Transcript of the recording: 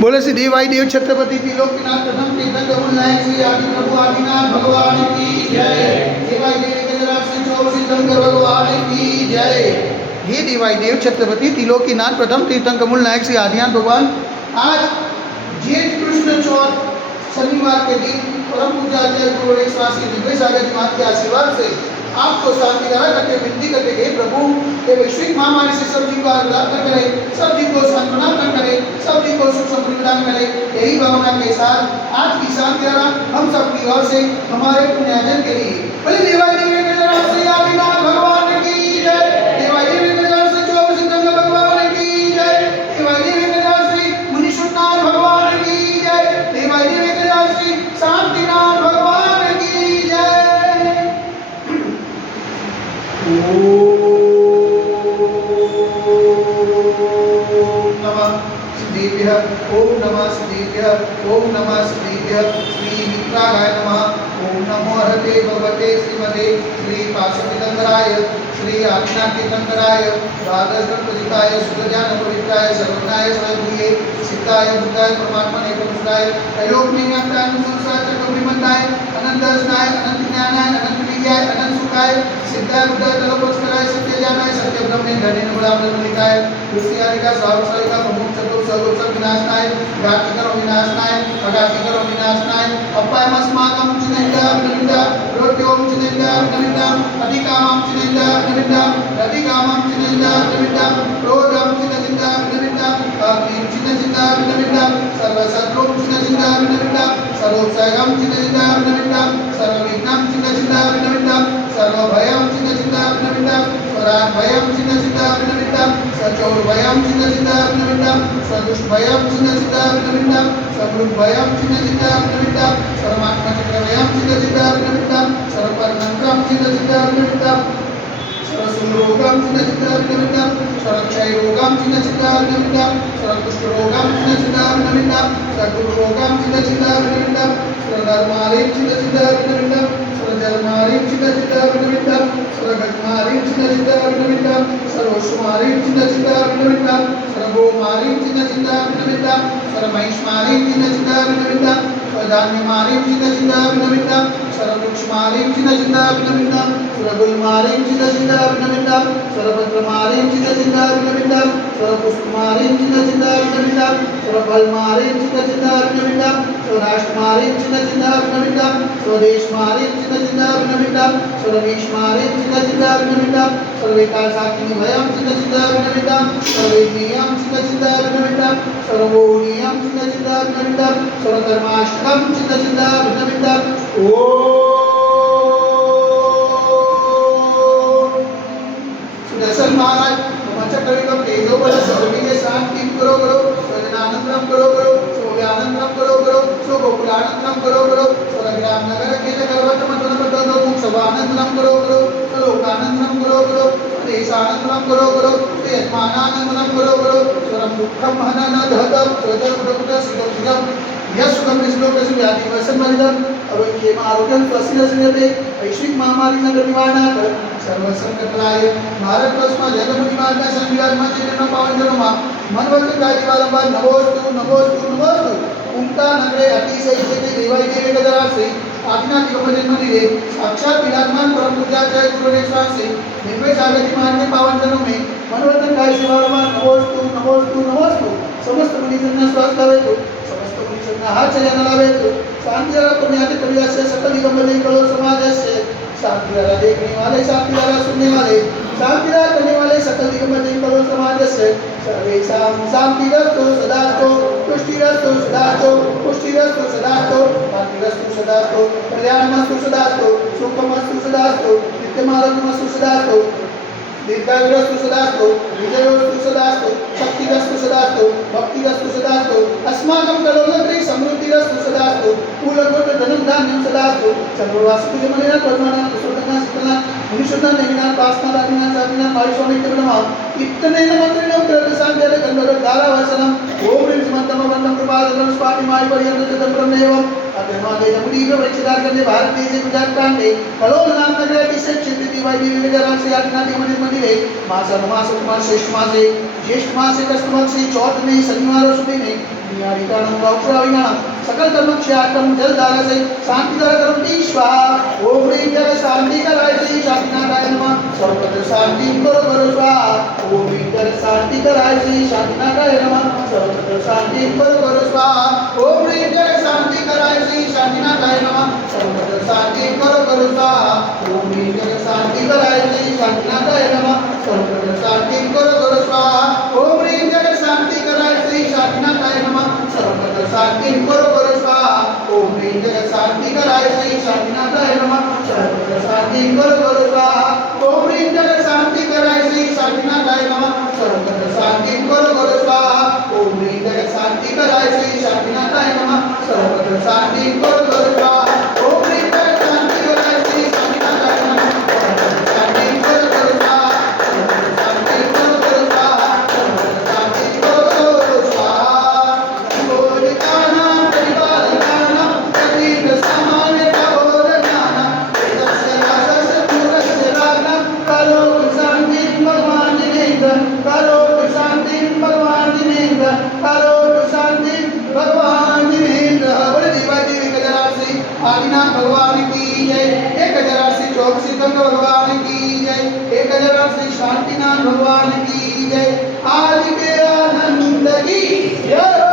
बोले श्री देवाई देव छत्रपति त्रिलोकीनाथ प्रथम तीर्थंकर नायक श्री आदि प्रभु आदिनाथ भगवान की जय। देवाई देव गजराज श्री चौबीस तीर्थंकर भगवान की जय। हे देवाई देव छत्रपति त्रिलोकीनाथ प्रथम तीर्थंकर मूल नायक श्री आदिनाथ भगवान, आज जेठ कृष्ण चौथ शनिवार के दिन परम पूज्य गुरु स्वामी दिव्य सागर जी महाराज के आशीर्वाद से आपको शांति धारा करके विनती करके गए प्रभु ये वैश्विक महामारी से सब जी को आराधना करे, सब जी को सांत्वना करे, सब जी को सुख समृद्धि प्रदान करे। यही भावना के साथ आज की शांति धारा हम सबकी ओर से हमारे पुण्यार्जन के लिए बोले देवाई देवी गजराज श्री आदिनाथ भगवान की जय। देवाई देवी गजराज श्री चौबीस तीर्थंकर भगवान की जय। देवाई देवी गजराज श्री मुनीश्वरनाथ भगवान की जय। देवाई देवी गजराज श्री शांतिनाथ भगवान की जय। ओम नमः श्रीभ्यः ओम नमः श्रीभ्यः श्री मित्राय नमः। ओम नमो हरते भगवते श्रीमते श्री पार्श्वतीर्थंकराय श्री आदिनाथ तीर्थंकराय द्वादश गणपतिताय सुखज्ञान पवित्राय सर्वज्ञाय स्वयंभूये सिद्धाय बुद्धाय परमात्मने परमसुदाय त्रैलोक में व्याप्ताय संसार चक्रवृमंताय अनंत रसनाय अनंत ज्ञानाय अनंत विद्याय अनंत सुखाय सिद्धाय बुद्धाय तलोपस्कराय सत्य ज्ञानाय सत्य ब्रह्मे धनेन गुलामनिताय तुलसीयारिका सावसारिका प्रमुख चतुर सर्वोत्सव विनाशनाय घाति करो विनाशनाय अघाति करो विनाशनाय अपायमस्माकं चिनेन्द्र विनमिता रोत्योम चिनेन्द्र विनमिता अधिकामं चिनेन्द्र विनमिता अधिकामं चिनेन्द्र विनमिता क्रोधं चिनेन्द्र विनमिता अग्निं चिनेन्द्र विनमिता सर्वशत्रुं चिनेन्द्र विनमिता सर्वोत्साहं चिनेन्द्र विनमिता सर्वविघ्नं चिनेन्द्र विनमिता सर्वभयं चिनेन्द्र विनमिता स्वराभयं चिनेन्द्र विनमिता सचोरभयं चिनेन्द्र विनमिता सदुष्भयं चिनेन्द्र विनमिता सर्वभयं चिनेन्द्र विनमिता सर्वात्मचक्रभयं चिनेन्द्र विनमिता सर्वपरमंत्रं चिनेन्द्र विनमिता सर्वसुरोगं चिनेन्द्र विनमिता सर्वक्षयरोगं चिनेन्द्र विनमिता सर्वकुष्ठरोगं चिनेन्द्र विनमिता सर्वरोगं चिनेन्द्र विनमिता सर्वधर्मालिं चिनेन्द्र विनमिता सर्वजन्मालिं चिनेन्द्र विनमिता सर्वगतमालिं चिनेन्द्र विनमिता सर्वोष्मालिं चिनेन्द्र विनमिता सर्वगोमालिं चिनेन्द्र विनमिता सर्वमहिष्मालिं चिनेन्द्र विनमिता सर्वधान्यमालिं चिनेन्द्र विनमिता सर्ववृक्षमालिं चिनेन्द्र विनमिता सर्वगुलमालिं चिनेन्द्र विनमिता सर्वपत्रमालिं चिनेन्द्र विनमिता सर्वपुष्पमालिं चिनेन्द्र विनमिता सर्वफलमालिं चिनेन्द्र विनमिता सर्वराष्ट्रमालिं चिनेन्द्र विनमिता स्वदेशमालिं चिनेन्द्र विनमिता सर्वमेशमालिं चिनेन्द्र विनमिता सर्वेकालसाक्षिणीभयं चिनेन्द्र विनमिता सर्वेज्ञेयं चिनेन्द्र विनमिता सर्वगोणीयं चिनेन्द्र विनमिता सर्वधर्माष्टकं चिनेन्द्र विनमिता। सुदर्शन महाराज चक्रविक्रम तेजो बल सर्विगे शांति करो करो सजनानंदम करो करो शोभ्यानंदम करो करो शोभकुलानंदम करो करो सर्वग्राम नगर के चक्रवर्त मंडल मंडल मुख सभानंदम करो करो लोकानंदम करो करो देशानंदम करो करो यजमानानंदम करो करो स्वरम दुःखम हनन धतम स्वजल प्रभुत सुगम यशुगम श्लोकस्य व्याधि वसनमरिदम अवैक्यम आरोग्यम स्वस्यते वैश्विक महामारी नगर निवारणार्थ सर्वसंकटनाय भारतवर्षमा जगमुनिमार्ग संविधान मचेन पावन जनमा मनवचन कार्य वारंवार नमोस्तु नमोस्तु नमोस्तु उमता नगरे अतिशय से देवाई देवी गजराज से आदिनाथ योगजन मंदिरे साक्षात विराजमान परम पूज्याचार्य गुरुदेव से दिव्य सागर जी महाराज के पावन जनों में मनवचन कार्य से वारंवार नमोस्तु नमोस्तु नमोस्तु समस्त मुनिजन स्वस्थ हेतु समस्त मुनिजन हाथ से जन हेतु शांति और पुण्याति कविया से सकल युगम करो समाज से शांति वाला देखने वाले शांति वाला सुनने वाले शांति करने वाले सकल दिगंबर करो समाज से सर्वेषां शांतिरस्तु सदास्तु तुष्टिरस्तु सदास्तु पुष्टिरस्तु सदास्तु शांतिरस्तु सदास्तु कल्याणमस्तु सदास्तु सुखमस्तु सदास्तु नित्यमारोग्यमस्तु सदास्तु दीर्घायुरस्तु सदास्तु विजयोस्तु सदास्तु शक्तिरस्तु सदास्तु भक्तिरस्तु सदास्तु अस्माकं कलोलग्रे समृद्धिरस्तु सदास्तु कुलगोत्र धनं धान्यं सदास्तु सर्ववासु जमनेन परमानंद कुशलता सकलना मुनिषुद्धं नेमिनां पास्ना दादिनां सादिनां मारिस्वामित्य नमः इत्तनेन मंत्रेण उग्रत सांध्याय गंधर्व धारावसनम ओम ह्रीं समन्तम वन्दं कृपादनं स्वाति माय पर्यन्तं ब्रह्मेवं अधर्मादे जमुनी में वृक्षदार करने भारत देश से गुजरात कांडे कलोल नाम नगर की से चित्त दिवाई देवी विजयराज से आत्मा दी मंदिर मंदिरे मास अनुमास कुमार श्रेष्ठ मास से ज्येष्ठ मास से कस्तमक से चौथ में शनिवार और सुदी में नियारी का नाम अक्षराविना सकल कर्म क्षयाक्रम जल धारा से शांति धारा कर्म की स्वाहा ओम ह्रीं जय शांति कराय श्री शांतिनाथाय नमः सर्वत्र शांति करो स्वाहा ओम ह्रीं जय शांति कराय श्री शांतिनाथाय नमः सर्वत्र शांति करो स्वाहा ओम ह्रीं जय शांति कराय श्री शांतिनाथाय नमः सर्वत्र शांति करो स्वाहा ओम ह्रीं जय शांति कराय श्री शांतिनाथाय नमः सर्वत्र शांति करो स्वाहा ओम ह्रीं जय शांति कराय श्री शांतिनाथाय नमः सर्वत्र शांति करो स्वाहा ओम ह्रीं जय शांति कराय श्री शांतिनाथाय नमः सर्वत्र शांति करो स्वाहा ओम ह्रीं जय शांति कराय श्री शांतिनाथाय नमः सर्वत्र शांति करो स्वाहा ओम ह्रीं जय शांति कराय श्री शांतिनाथाय नमः सर्वत्र शांति करो स्वाहा ओम ह्रीं जय शांति कराय श्री शांतिनाथाय नमः सर्वत्र शांति करो स्वाहा सर्वत्र शांति करो स्वाहा सर्वत्र शांति करो स्वाहा बोलकानां परिपालकानां कबीर सामान्य कबोधनानां तस्य दासस्य पूरस्य रागनां करो शांति भगवान जिनेन्द्र करो शांति भगवान जिनेन्द्र करो शांति भगवान जिनेन्द्र बोले देवादी गजरासी आदिनाथ भगवान की जय 1084 तंग भगवान की जय 1084 शांतिनाथ भगवान की जय आज के आनंद की जय।